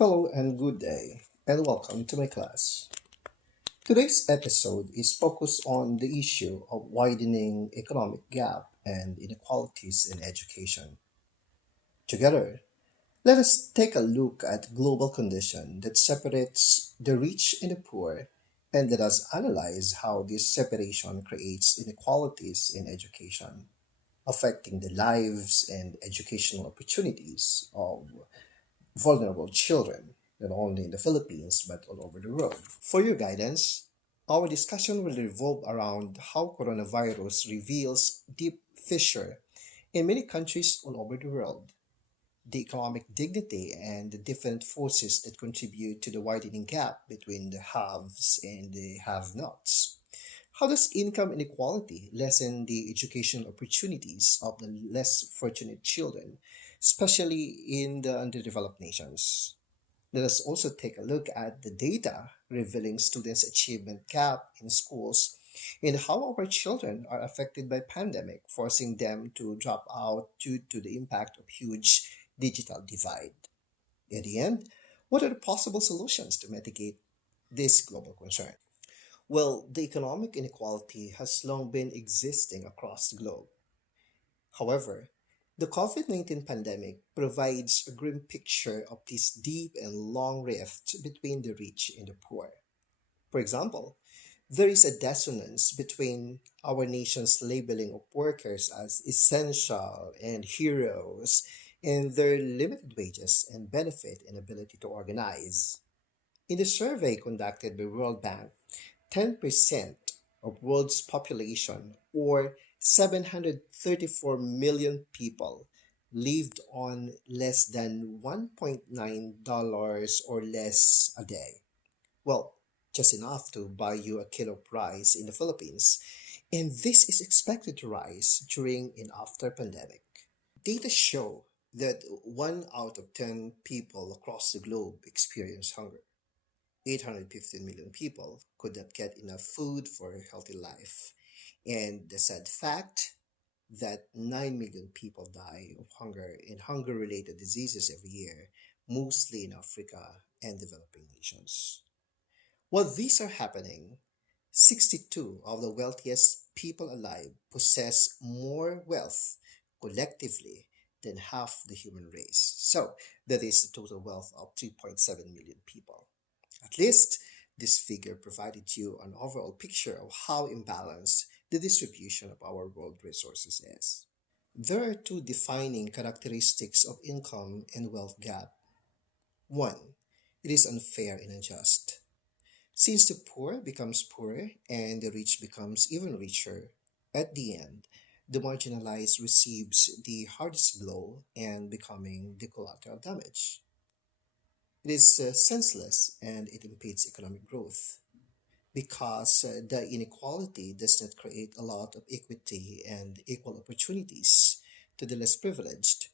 Hello and good day, and welcome to my class. Today's episode is focused on the issue of widening economic gap and inequalities in education. Together, let us take a look at global condition that separates the rich and the poor, and let us analyze how this separation creates inequalities in education, affecting the lives and educational opportunities of vulnerable children, not only in the Philippines but all over the world. For your guidance, our discussion will revolve around how coronavirus reveals deep fissure in many countries all over the world, the economic dignity and the different forces that contribute to the widening gap between the haves and the have-nots. How does income inequality lessen the educational opportunities of the less fortunate children, especially in the underdeveloped nations? Let us also take a look at the data revealing students' achievement gap in schools and how our children are affected by pandemic, forcing them to drop out due to the impact of huge digital divide. In the end, what are the possible solutions to mitigate this global concern? Well, the economic inequality has long been existing across the globe. However, the COVID 19 pandemic provides a grim picture of this deep and long rift between the rich and the poor. For example, there is a dissonance between our nation's labeling of workers as essential and heroes and their limited wages and benefit and ability to organize. In the survey conducted by World Bank, 10% of world's population or 734 million people lived on less than $1.9 or less a day. Well, just enough to buy you a kilo of rice in the Philippines. And this is expected to rise during and after pandemic. Data show that 1 out of 10 people across the globe experience hunger. 815 million people could not get enough food for a healthy life. And the sad fact that 9 million people die of hunger and hunger related diseases every year, mostly in Africa and developing nations. While these are happening, 62 of the wealthiest people alive possess more wealth collectively than half the human race. So, that is the total wealth of 3.7 million people. At least, this figure provided you an overall picture of how imbalanced the distribution of our world resources is. There are two defining characteristics of income and wealth gap. One, it is unfair and unjust. Since the poor becomes poorer and the rich becomes even richer, at the end, the marginalized receives the hardest blow and becoming the collateral damage. It is senseless and it impedes economic growth because the inequality does not create a lot of equity and equal opportunities to the less privileged.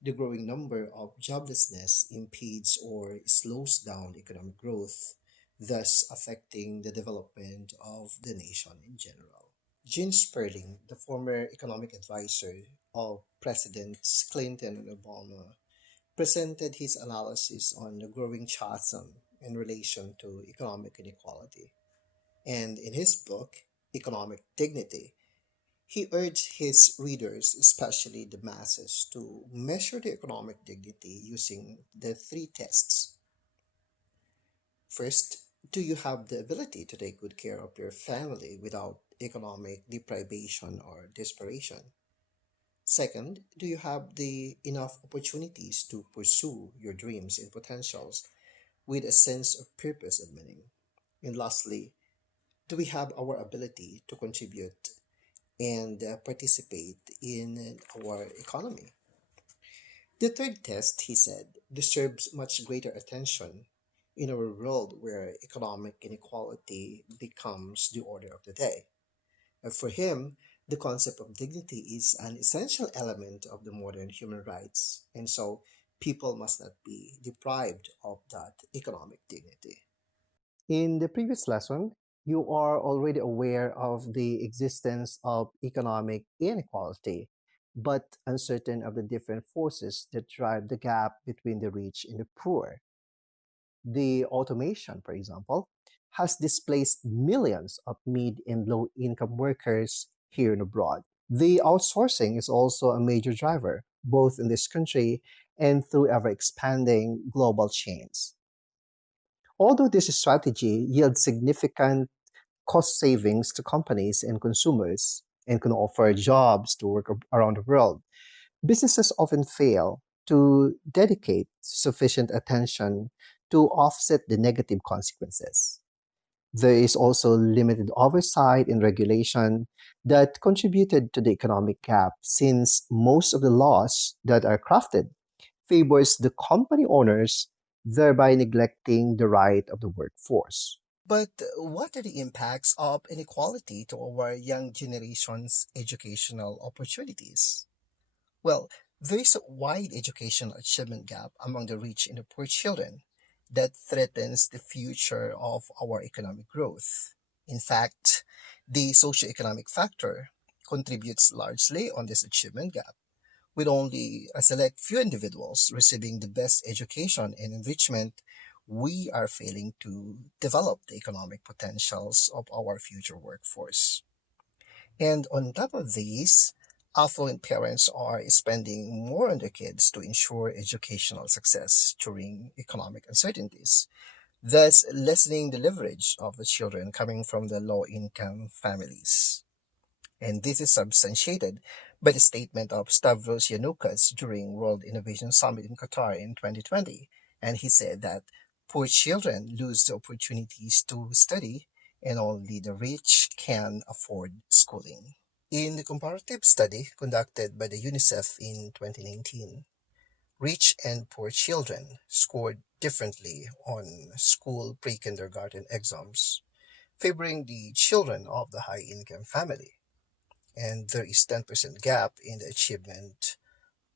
The growing number of joblessness impedes or slows down economic growth, thus affecting the development of the nation in general. Gene Sperling, the former economic advisor of Presidents Clinton and Obama, presented his analysis on the growing chasm in relation to economic inequality. And in his book, Economic Dignity, he urged his readers, especially the masses, to measure the economic dignity using the three tests. First, do you have the ability to take good care of your family without economic deprivation or desperation? Second, do you have the enough opportunities to pursue your dreams and potentials with a sense of purpose and meaning? And lastly, do we have our ability to contribute and participate in our economy? The third test, he said, deserves much greater attention in a world where economic inequality becomes the order of the day. For him, the concept of dignity is an essential element of the modern human rights, and so people must not be deprived of that economic dignity. In the previous lesson, you are already aware of the existence of economic inequality, but uncertain of the different forces that drive the gap between the rich and the poor. The automation, for example, has displaced millions of mid and low income workers here and abroad. The outsourcing is also a major driver, both in this country and through ever expanding global chains. Although this strategy yields significant cost savings to companies and consumers and can offer jobs to work around the world, businesses often fail to dedicate sufficient attention to offset the negative consequences. There is also limited oversight and regulation that contributed to the economic gap since most of the laws that are crafted favors the company owners, thereby neglecting the right of the workforce. But what are the impacts of inequality to our young generation's educational opportunities? Well, there is a wide educational achievement gap among the rich and the poor children that threatens the future of our economic growth. In fact, the socioeconomic factor contributes largely on this achievement gap, with only a select few individuals receiving the best education and enrichment. We are failing to develop the economic potentials of our future workforce. And on top of these, affluent parents are spending more on their kids to ensure educational success during economic uncertainties, thus lessening the leverage of the children coming from the low income families. And this is substantiated by the statement of Stavros Yanukas during World Innovation Summit in Qatar in 2020. And he said that poor children lose the opportunities to study and only the rich can afford schooling. In the comparative study conducted by the UNICEF in 2019, rich and poor children scored differently on school pre-kindergarten exams, favoring the children of the high-income family. And there is 10% gap in the achievement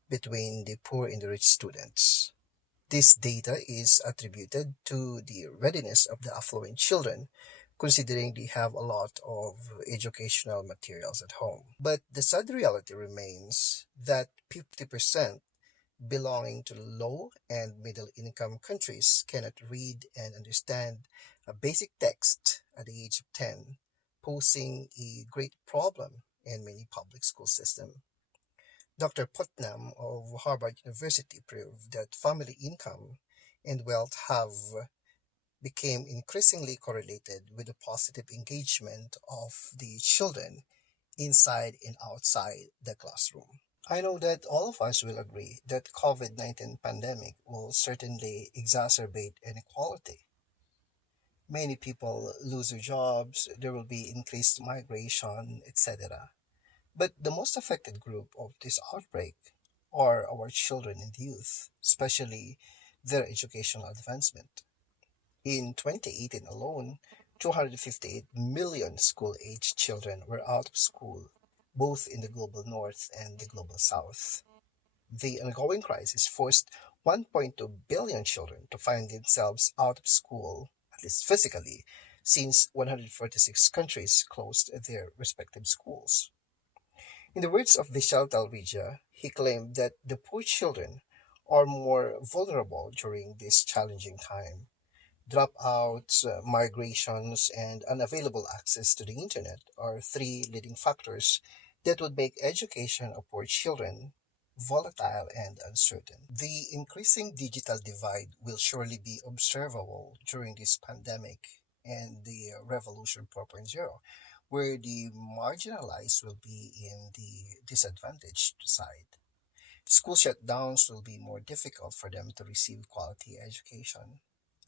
between the poor and the rich students. This data is attributed to the readiness of the affluent children, considering they have a lot of educational materials at home. But the sad reality remains that 50% belonging to low and middle income countries cannot read and understand a basic text at the age of 10, posing a great problem in many public school systems. Dr. Putnam of Harvard University proved that family income and wealth have became increasingly correlated with the positive engagement of the children inside and outside the classroom. I know that all of us will agree that COVID-19 pandemic will certainly exacerbate inequality. Many people lose their jobs, there will be increased migration, etc. But the most affected group of this outbreak are our children and youth, especially their educational advancement. In 2018 alone, 258 million school-aged children were out of school, both in the global north and the global south. The ongoing crisis forced 1.2 billion children to find themselves out of school, at least physically, since 146 countries closed their respective schools. In the words of Vishal Talwija, he claimed that the poor children are more vulnerable during this challenging time. Dropouts, migrations, and unavailable access to the internet are three leading factors that would make education of poor children volatile and uncertain. The increasing digital divide will surely be observable during this pandemic and the Revolution 4.0, where the marginalized will be in the disadvantaged side. School shutdowns will be more difficult for them to receive quality education.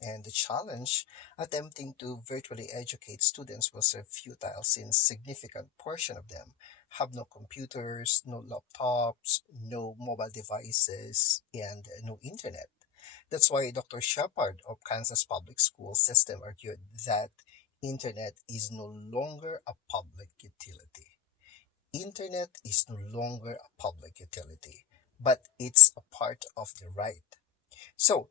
And the challenge attempting to virtually educate students will serve futile since significant portion of them have no computers, no laptops, no mobile devices, and no internet. That's why Dr. Shepard of Kansas Public School System argued that internet is no longer a public utility. Internet is no longer a public utility, but it's a part of the right. So,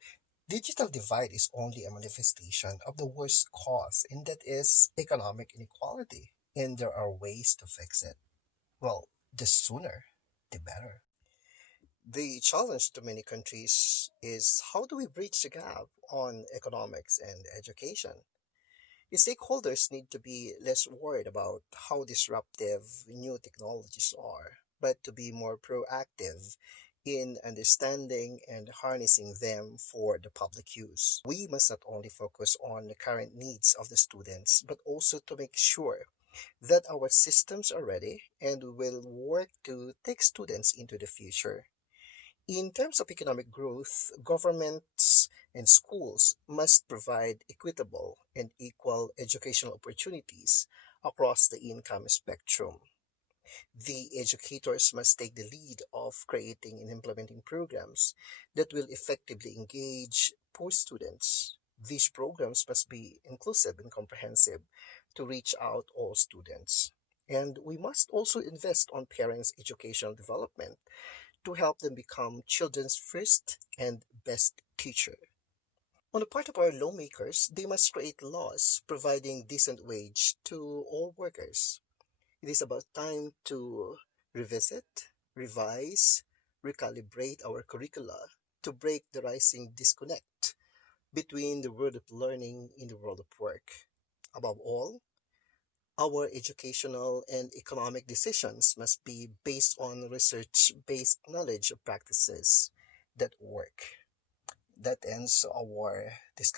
digital divide is only a manifestation of the worst cause, and that is economic inequality. And there are ways to fix it. Well, the sooner, the better. The challenge to many countries is how do we bridge the gap on economics and education? The stakeholders need to be less worried about how disruptive new technologies are, but to be more proactive in understanding and harnessing them for the public use. We must not only focus on the current needs of the students, but also to make sure that our systems are ready and will work to take students into the future. In terms of economic growth, governments and schools must provide equitable and equal educational opportunities across the income spectrum. The educators must take the lead of creating and implementing programs that will effectively engage poor students. These programs must be inclusive and comprehensive to reach out all students. And we must also invest on parents' educational development to help them become children's first and best teacher. On the part of our lawmakers, they must create laws providing decent wage to all workers. It is about time to revisit, revise, recalibrate our curricula to break the rising disconnect between the world of learning and the world of work. Above all, our educational and economic decisions must be based on research based knowledge of practices that work. That ends our discussion.